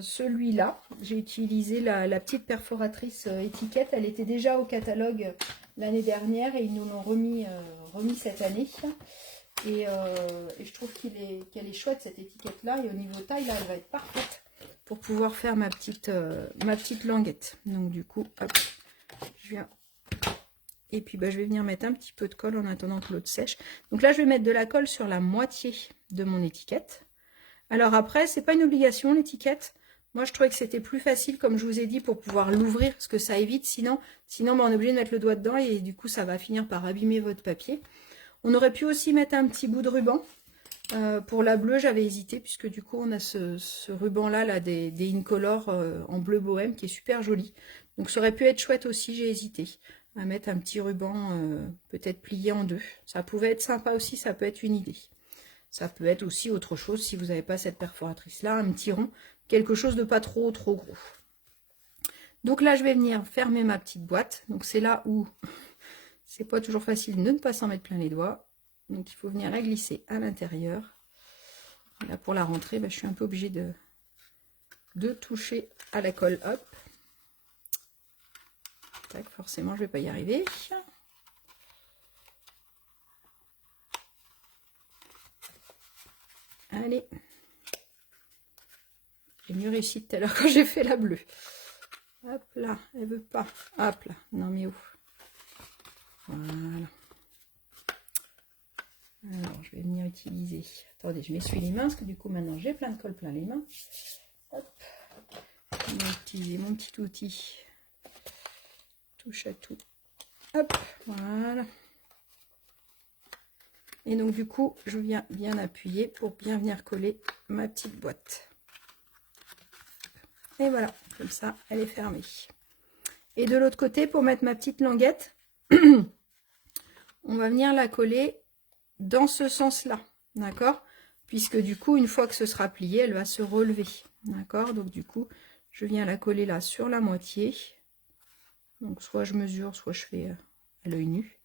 celui-là. J'ai utilisé la petite perforatrice étiquette. Elle était déjà au catalogue l'année dernière et ils nous l'ont remis cette année. Et je trouve qu'elle est chouette cette étiquette-là. Et au niveau taille, là, elle va être parfaite pour pouvoir faire ma petite languette. Donc du coup, hop, je viens... Et puis bah, je vais venir mettre un petit peu de colle en attendant que l'autre sèche. Donc là, je vais mettre de la colle sur la moitié de mon étiquette. Alors après, c'est pas une obligation l'étiquette. Moi, je trouvais que c'était plus facile, comme je vous ai dit, pour pouvoir l'ouvrir, parce que ça évite. Sinon bah, on est obligé de mettre le doigt dedans et du coup, ça va finir par abîmer votre papier. On aurait pu aussi mettre un petit bout de ruban. Pour la bleue, j'avais hésité, puisque du coup, on a ce ruban-là, des Incolor en bleu bohème, qui est super joli. Donc, ça aurait pu être chouette aussi, j'ai hésité à mettre un petit ruban, peut-être plié en deux. Ça pouvait être sympa aussi, ça peut être une idée. Ça peut être aussi autre chose, si vous n'avez pas cette perforatrice-là, un petit rond, quelque chose de pas trop gros. Donc là, je vais venir fermer ma petite boîte. Donc c'est là où c'est pas toujours facile de ne pas s'en mettre plein les doigts. Donc il faut venir la glisser à l'intérieur. Là, pour la rentrée, je suis un peu obligée de toucher à la colle. Hop. Tac, forcément, je vais pas y arriver. Allez. J'ai mieux réussi tout à l'heure quand j'ai fait la bleue. Hop là, elle veut pas. Hop là, non mais où? Voilà. Alors, je vais venir utiliser... Attendez, je m'essuie les mains, parce que du coup, maintenant, j'ai plein de colle plein les mains. Hop. Je vais utiliser mon petit outil. Touche à tout. Hop, voilà. Et donc, du coup, je viens bien appuyer pour bien venir coller ma petite boîte. Et voilà, comme ça, elle est fermée. Et de l'autre côté, pour mettre ma petite languette, on va venir la coller dans ce sens-là, d'accord? Puisque du coup, une fois que ce sera plié, elle va se relever, d'accord? Donc du coup, je viens la coller là sur la moitié. Donc soit je mesure, soit je fais à l'œil nu.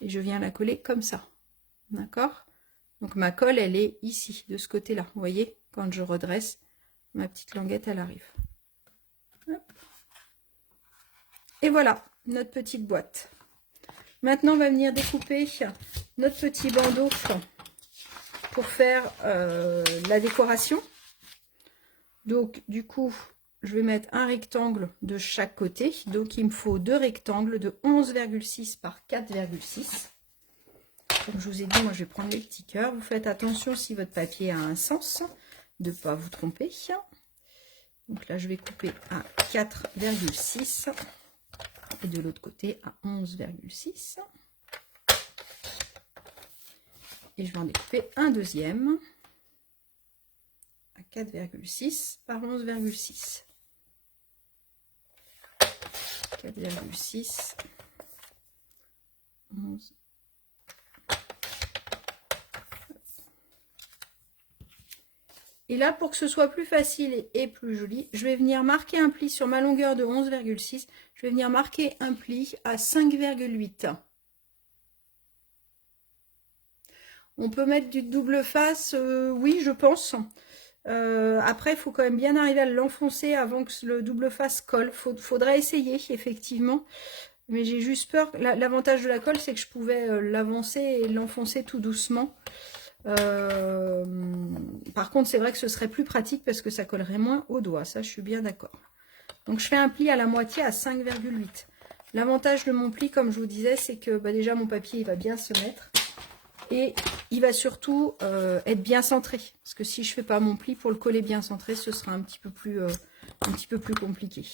Et je viens la coller comme ça, d'accord? Donc ma colle, elle est ici, de ce côté-là. Vous voyez, quand je redresse, ma petite languette, elle arrive. Hop. Et voilà, notre petite boîte. Maintenant, on va venir découper notre petit bandeau pour faire la décoration. Donc, du coup, je vais mettre un rectangle de chaque côté. Donc, il me faut 2 rectangles de 11,6 par 4,6. Comme je vous ai dit, moi, je vais prendre les petits cœurs. Vous faites attention si votre papier a un sens, de ne pas vous tromper. Donc là, je vais couper à 4,6 et de l'autre côté à 11,6. Et je vais en découper un deuxième à 4,6 par 11,6. 4,6, Et là, pour que ce soit plus facile et plus joli, je vais venir marquer un pli sur ma longueur de 11,6. Je vais venir marquer un pli à 5,8. On peut mettre du double face, oui, je pense. Après, il faut quand même bien arriver à l'enfoncer avant que le double face colle. Faudrait essayer, effectivement. Mais j'ai juste peur. L'avantage de la colle, c'est que je pouvais l'avancer et l'enfoncer tout doucement. Par contre, c'est vrai que ce serait plus pratique parce que ça collerait moins au doigt. Ça, je suis bien d'accord. Donc, je fais un pli à la moitié à 5,8. L'avantage de mon pli, comme je vous disais, c'est que déjà, mon papier, il va bien se mettre. Et il va surtout être bien centré. Parce que si je ne fais pas mon pli pour le coller bien centré, ce sera un petit peu plus compliqué.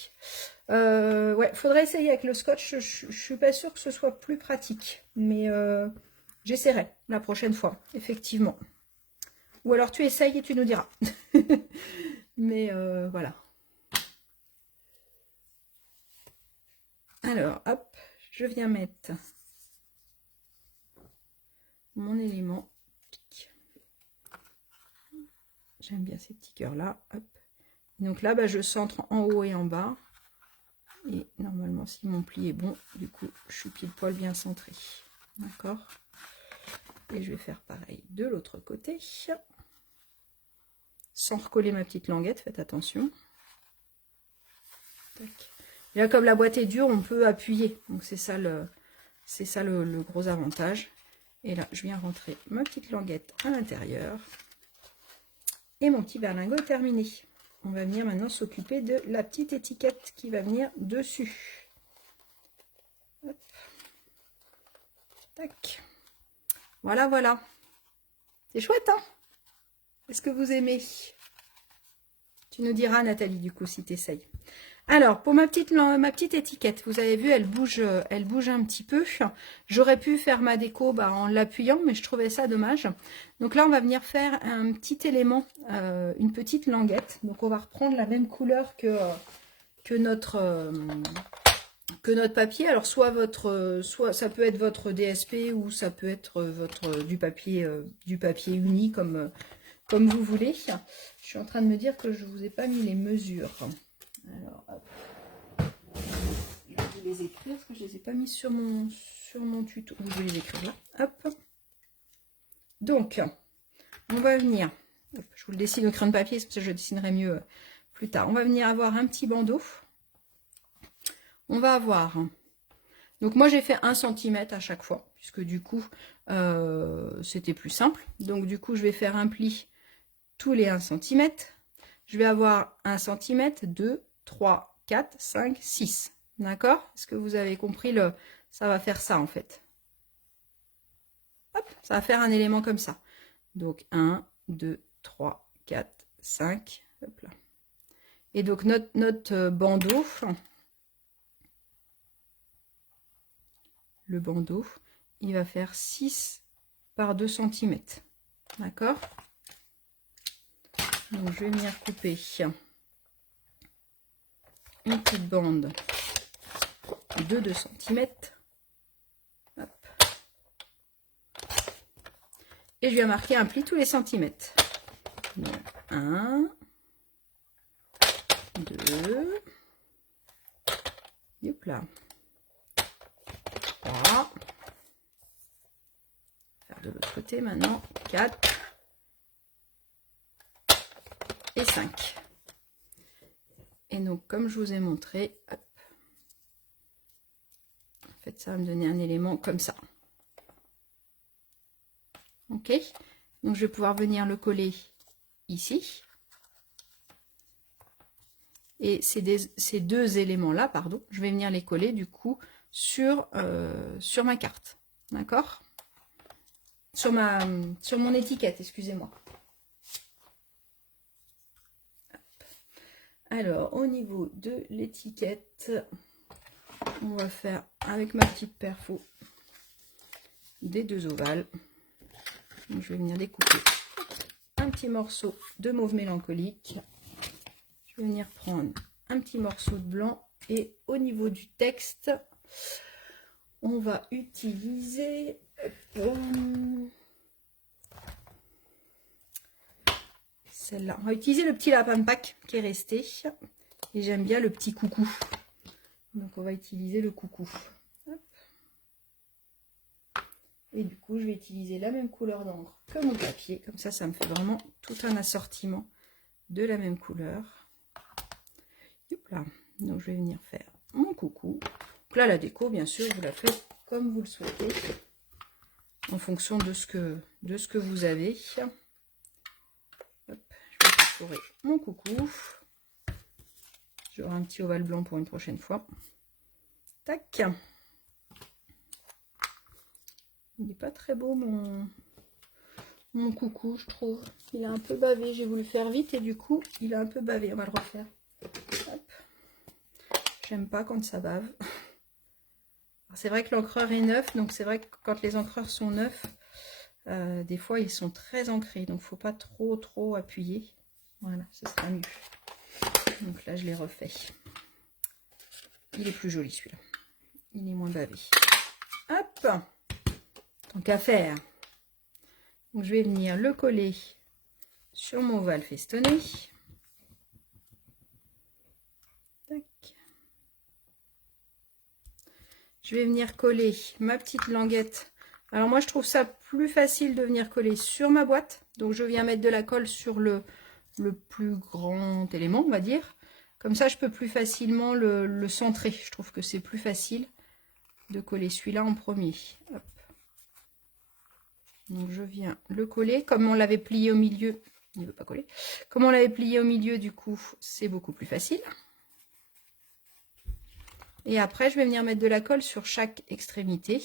Ouais, faudrait essayer avec le scotch. Je suis pas sûre que ce soit plus pratique. Mais j'essaierai la prochaine fois, effectivement. Ou alors tu essayes et tu nous diras. Mais voilà. Alors, hop, je viens mettre mon élément. J'aime bien ces petits cœurs là. Hop. Donc là, bah, je centre en haut et en bas. Et normalement, si mon pli est bon, du coup, je suis pile poil bien centré. D'accord. Et je vais faire pareil de l'autre côté. Sans recoller ma petite languette, faites attention. Tac. Et là, comme la boîte est dure, on peut appuyer. Donc c'est ça le gros avantage. Et là, je viens rentrer ma petite languette à l'intérieur. Et mon petit berlingot est terminé. On va venir maintenant s'occuper de la petite étiquette qui va venir dessus. Hop. Tac. Voilà, voilà. C'est chouette, hein? Est-ce que vous aimez? Tu nous diras, Nathalie, du coup, si tu essayes. Alors, pour ma petite étiquette, vous avez vu, elle bouge un petit peu. J'aurais pu faire ma déco en l'appuyant, mais je trouvais ça dommage. Donc là, on va venir faire un petit élément, une petite languette. Donc, on va reprendre la même couleur que notre papier. Alors, soit ça peut être votre DSP ou ça peut être du papier uni comme vous voulez. Je suis en train de me dire que je ne vous ai pas mis les mesures. Alors, hop. Je vais vous les écrire parce que je ne les ai pas mis sur mon tuto. Je vais les écrire là. Hop. Donc, on va venir. Hop, je vous le dessine au crayon de papier, parce que je dessinerai mieux plus tard. On va venir avoir un petit bandeau. On va avoir. Donc, moi, j'ai fait 1 cm à chaque fois, puisque du coup, c'était plus simple. Donc, du coup, je vais faire un pli tous les 1 cm. Je vais avoir 1 cm, 2, 3, 4, 5, 6. D'accord? Est-ce que vous avez compris ça va faire ça en fait. Hop, ça va faire un élément comme ça. Donc 1, 2, 3, 4, 5. Hop là. Et donc notre bandeau, le bandeau, il va faire 6 par 2 cm. D'accord? Donc je vais venir couper une petite bande de 2 cm. Hop. Et je viens marquer un pli tous les centimètres. Donc 1, 2, hop là, 3, faire de l'autre côté maintenant, 4 et 5. Et donc, comme je vous ai montré, hop, en fait, ça va me donner un élément comme ça. Ok, donc je vais pouvoir venir le coller ici. Et ces deux éléments-là, pardon, je vais venir les coller du coup sur ma carte. D'accord? Sur mon étiquette, excusez-moi. Alors, au niveau de l'étiquette, on va faire avec ma petite perfo des 2 ovales. Donc, je vais venir découper un petit morceau de mauve mélancolique. Je vais venir prendre un petit morceau de blanc et au niveau du texte, on va utiliser celle-là. On va utiliser le petit lapin de Pâques qui est resté. Et j'aime bien le petit coucou. Donc on va utiliser le coucou. Hop. Et du coup, je vais utiliser la même couleur d'encre que mon papier. Comme ça me fait vraiment tout un assortiment de la même couleur. Hop là. Donc je vais venir faire mon coucou. Donc là, la déco, bien sûr, vous la faites comme vous le souhaitez. En fonction de ce que vous avez. Hop, je vais perforer mon coucou. J'aurai un petit ovale blanc pour une prochaine fois. Tac. Il n'est pas très beau mon coucou, je trouve. Il a un peu bavé. J'ai voulu faire vite et du coup, il a un peu bavé. On va le refaire. J'aime pas quand ça bave. C'est vrai que l'encreur est neuf, donc c'est vrai que quand les encreurs sont neufs, des fois ils sont très ancrés. Donc il ne faut pas trop appuyer. Voilà, ce sera mieux. Donc là, je l'ai refait. Il est plus joli celui-là. Il est moins bavé. Hop! Tant qu'à faire. Donc je vais venir le coller sur mon ovale festonné. Tac. Je vais venir coller ma petite languette. Alors moi, je trouve ça plus facile de venir coller sur ma boîte. Donc je viens mettre de la colle sur le plus grand élément, on va dire. Comme ça, je peux plus facilement le centrer. Je trouve que c'est plus facile de coller celui-là en premier. Hop. Donc je viens le coller. Comme on l'avait plié au milieu, il ne veut pas coller. Comme on l'avait plié au milieu, du coup, c'est beaucoup plus facile. Et après, je vais venir mettre de la colle sur chaque extrémité.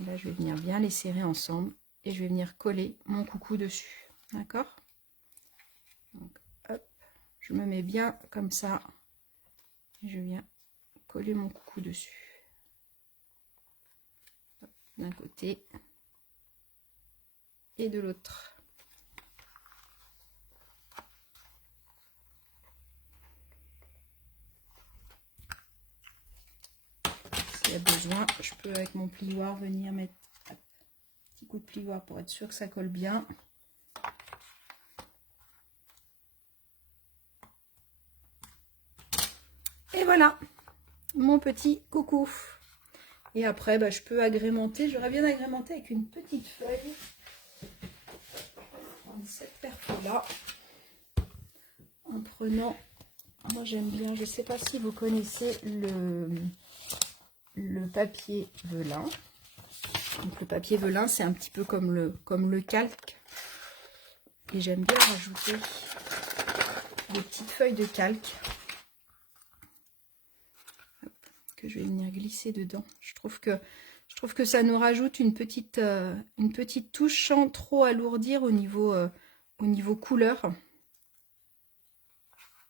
Là, je vais venir bien les serrer ensemble et je vais venir coller mon coucou dessus. D'accord? Donc, hop, je me mets bien comme ça. Et je viens coller mon coucou dessus. D'un côté et de l'autre. S'il y a besoin, je peux avec mon plioir venir mettre un petit coup de plioir pour être sûr que ça colle bien. Et voilà, mon petit coucou. Et après, bah, je peux agrémenter. J'aurais bien agrémenté avec une petite feuille. Cette perfo-là. En prenant, moi j'aime bien, je ne sais pas si vous connaissez le papier velin. Donc le papier velin, c'est un petit peu comme le calque. Et j'aime bien rajouter des petites feuilles de calque que je vais venir glisser dedans. Je trouve que ça nous rajoute une petite touche sans trop alourdir au niveau couleur.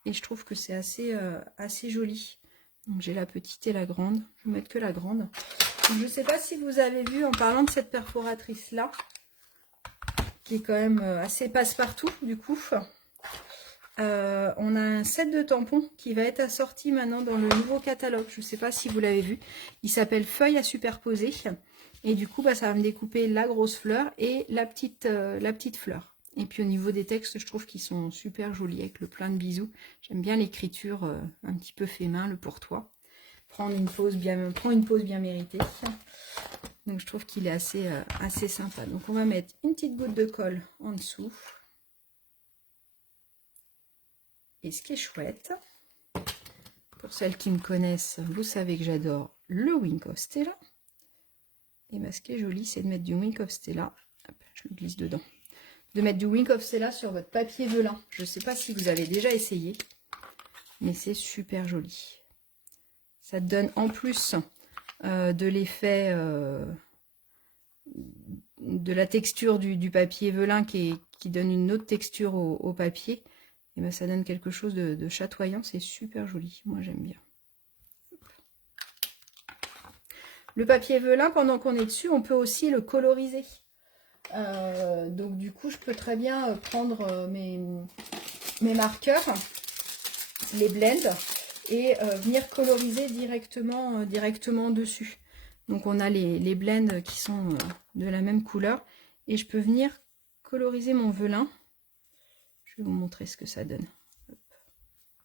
Et je trouve que c'est assez joli. Donc j'ai la petite et la grande. Je vais mettre que la grande. Donc, je ne sais pas si vous avez vu en parlant de cette perforatrice là, qui est quand même assez passe-partout du coup. On a un set de tampons qui va être assorti maintenant dans le nouveau catalogue. Je ne sais pas si vous l'avez vu. Il s'appelle Feuille à superposer. Et du coup, bah, ça va me découper la grosse fleur et la petite fleur. Et puis au niveau des textes, je trouve qu'ils sont super jolis avec le plein de bisous. J'aime bien l'écriture un petit peu fait main, le pour toi. Prends une pause bien méritée. Donc je trouve qu'il est assez sympa. Donc on va mettre une petite goutte de colle en dessous. Et ce qui est chouette, pour celles qui me connaissent, vous savez que j'adore le Wink of Stella. Et bien ce qui est joli, c'est de mettre du Wink of Stella. Hop, je le glisse dedans. De mettre du Wink of Stella sur votre papier velin. Je ne sais pas si vous avez déjà essayé, mais c'est super joli. Ça donne en plus de l'effet de la texture du papier velin qui donne une autre texture au papier. Et ben ça donne quelque chose de chatoyant. C'est super joli. Moi, j'aime bien. Le papier velin, pendant qu'on est dessus, on peut aussi le coloriser. Donc du coup je peux très bien prendre mes marqueurs, les blends et venir coloriser directement dessus. Donc on a les blends qui sont de la même couleur. Et je peux venir coloriser mon velin. Je vais vous montrer ce que ça donne. Hop.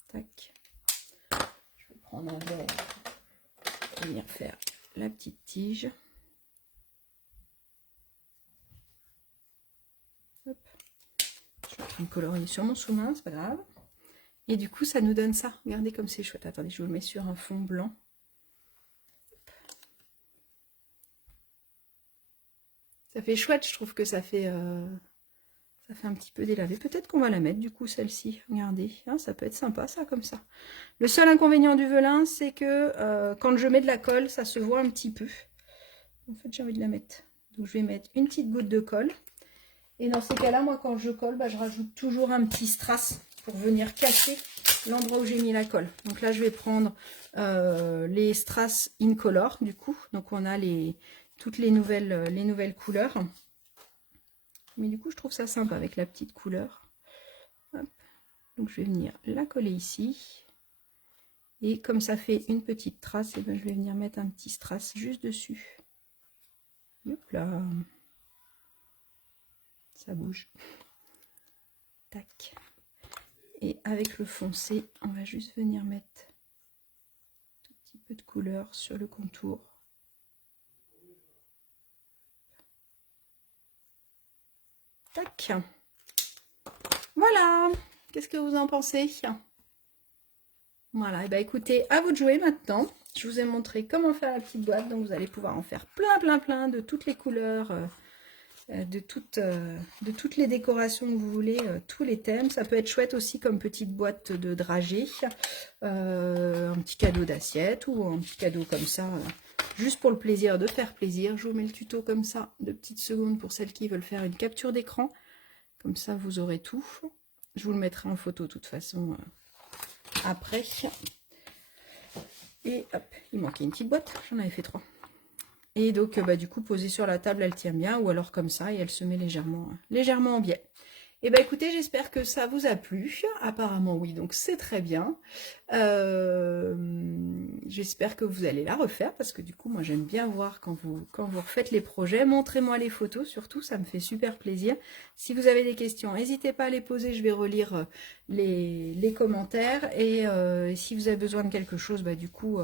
Tac. Je vais prendre un verre et venir faire la petite tige. Hop. Je suis en train de colorier sur mon sous-main, c'est pas grave. Et du coup, ça nous donne ça. Regardez comme c'est chouette. Attendez, je vous le mets sur un fond blanc. Ça fait chouette, je trouve que ça fait un petit peu délavé. Peut-être qu'on va la mettre, du coup, celle-ci. Regardez, hein, ça peut être sympa, ça, comme ça. Le seul inconvénient du velin, c'est que quand je mets de la colle, ça se voit un petit peu. En fait, j'ai envie de la mettre. Donc, je vais mettre une petite goutte de colle. Et dans ces cas-là, moi, quand je colle, bah, je rajoute toujours un petit strass pour venir cacher l'endroit où j'ai mis la colle. Donc là, je vais prendre les strass Incolor, du coup. Donc, on a toutes les nouvelles couleurs. Mais du coup, je trouve ça sympa avec la petite couleur. Hop. Donc, je vais venir la coller ici. Et comme ça fait une petite trace, et ben, je vais venir mettre un petit strass juste dessus. Hop là. Ça bouge. Tac. Et avec le foncé, on va juste venir mettre un tout petit peu de couleur sur le contour. Tac. Voilà. Qu'est-ce que vous en pensez? Voilà. Et bah écoutez, à vous de jouer maintenant. Je vous ai montré comment faire la petite boîte. Donc vous allez pouvoir en faire plein de toutes les couleurs. De toutes les décorations que vous voulez, tous les thèmes. Ça peut être chouette aussi comme petite boîte de dragée, un petit cadeau d'assiette ou un petit cadeau comme ça, juste pour le plaisir de faire plaisir. Je vous mets le tuto comme ça, de petites secondes pour celles qui veulent faire une capture d'écran. Comme ça, vous aurez tout. Je vous le mettrai en photo de toute façon après. Et hop, il manquait une petite boîte, j'en avais fait 3. Et donc, bah, du coup, posée sur la table, elle tient bien, ou alors comme ça, et elle se met légèrement en biais. Et bah écoutez, j'espère que ça vous a plu. Apparemment, oui, donc c'est très bien. J'espère que vous allez la refaire, parce que du coup, moi, j'aime bien voir quand vous refaites les projets. Montrez-moi les photos, surtout, ça me fait super plaisir. Si vous avez des questions, n'hésitez pas à les poser, je vais relire les commentaires. Et si vous avez besoin de quelque chose, bah du coup...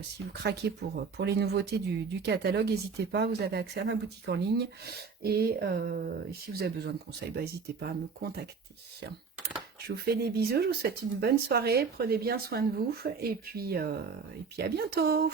si vous craquez pour les nouveautés du catalogue, n'hésitez pas, vous avez accès à ma boutique en ligne. Et si vous avez besoin de conseils, bah, n'hésitez pas à me contacter. Je vous fais des bisous, je vous souhaite une bonne soirée, prenez bien soin de vous et puis à bientôt.